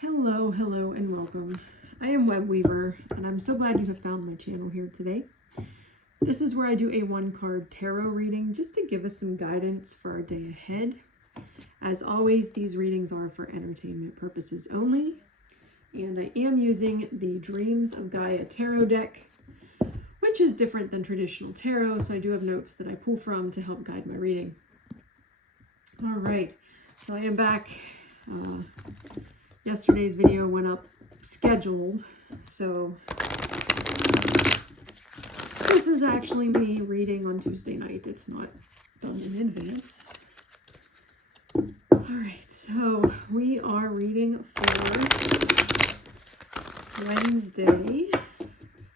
Hello, hello, and welcome. I am Web Weaver, and I'm so glad you have found my channel here today. This is where I do a one-card tarot reading just to give us some guidance for our day ahead. As always, these readings are for entertainment purposes only, and I am using the Dreams of Gaia tarot deck, which is different than traditional tarot, so I do have notes that I pull from to help guide my reading. All right, so I am back. Yesterday's video went up scheduled, so this is actually me reading on Tuesday night. It's not done in advance. Alright, so we are reading for Wednesday,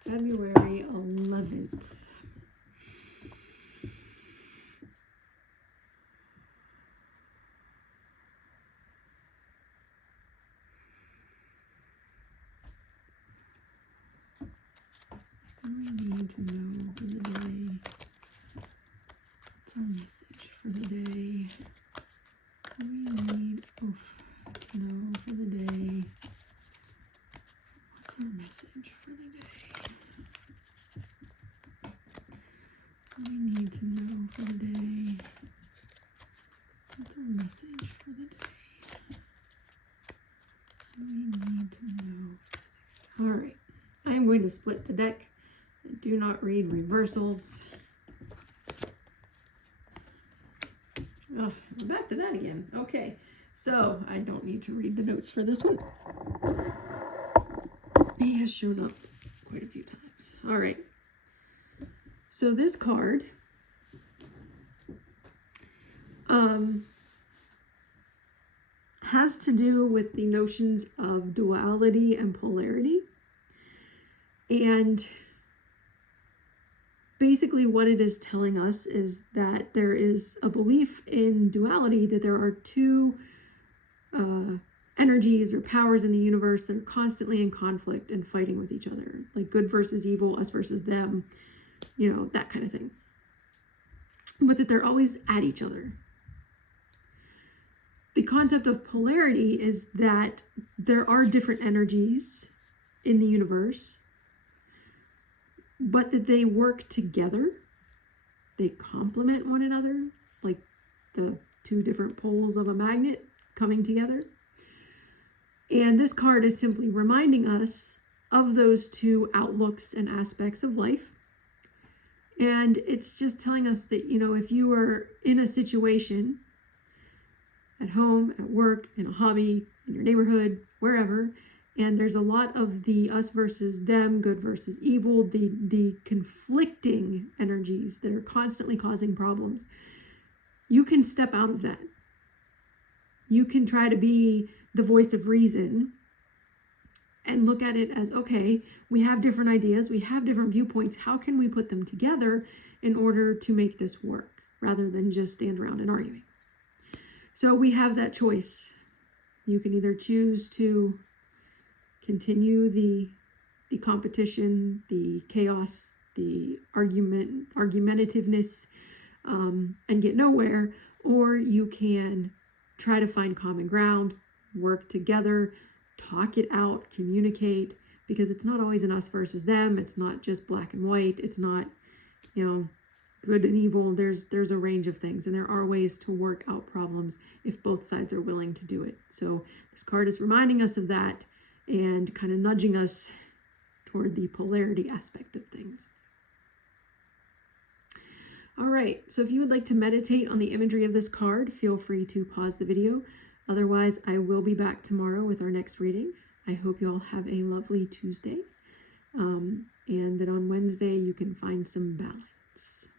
February 11th. We need to know for the day. What's our message for the day? We need to know for the day. What's our message for the day? We need to know for the day. What's our message for the day? We need to know. All right, I am going to split the deck. I do not read reversals. Oh, I'm back to that again. Okay, so I don't need to read the notes for this one. He has shown up quite a few times. All right. So this card has to do with the notions of duality and polarity. And basically what it is telling us is that there is a belief in duality, that there are two energies or powers in the universe that are constantly in conflict and fighting with each other, like good versus evil, us versus them, you know, that kind of thing. But that they're always at each other. The concept of polarity is that there are different energies in the universe, but that they work together. They complement one another, like the two different poles of a magnet coming together. And this card is simply reminding us of those two outlooks and aspects of life. And it's just telling us that, you know, if you are in a situation at home, at work, in a hobby, in your neighborhood, wherever, and there's a lot of the us versus them, good versus evil, the conflicting energies that are constantly causing problems, you can step out of that. You can try to be the voice of reason and look at it as, okay, we have different ideas, we have different viewpoints. How can we put them together in order to make this work, rather than just stand around and arguing? So we have that choice. You can either choose to continue the competition, the chaos, the argumentativeness, and get nowhere, or you can try to find common ground, work together, talk it out, communicate, because it's not always an us versus them. It's not just black and white. It's not, you know, good and evil. There's a range of things, and there are ways to work out problems if both sides are willing to do it. So this card is reminding us of that and kind of nudging us toward the polarity aspect of things. All right, so if you would like to meditate on the imagery of this card, feel free to pause the video. Otherwise, I will be back tomorrow with our next reading. I hope you all have a lovely Tuesday, and that on Wednesday you can find some balance.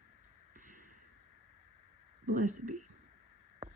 Blessed be.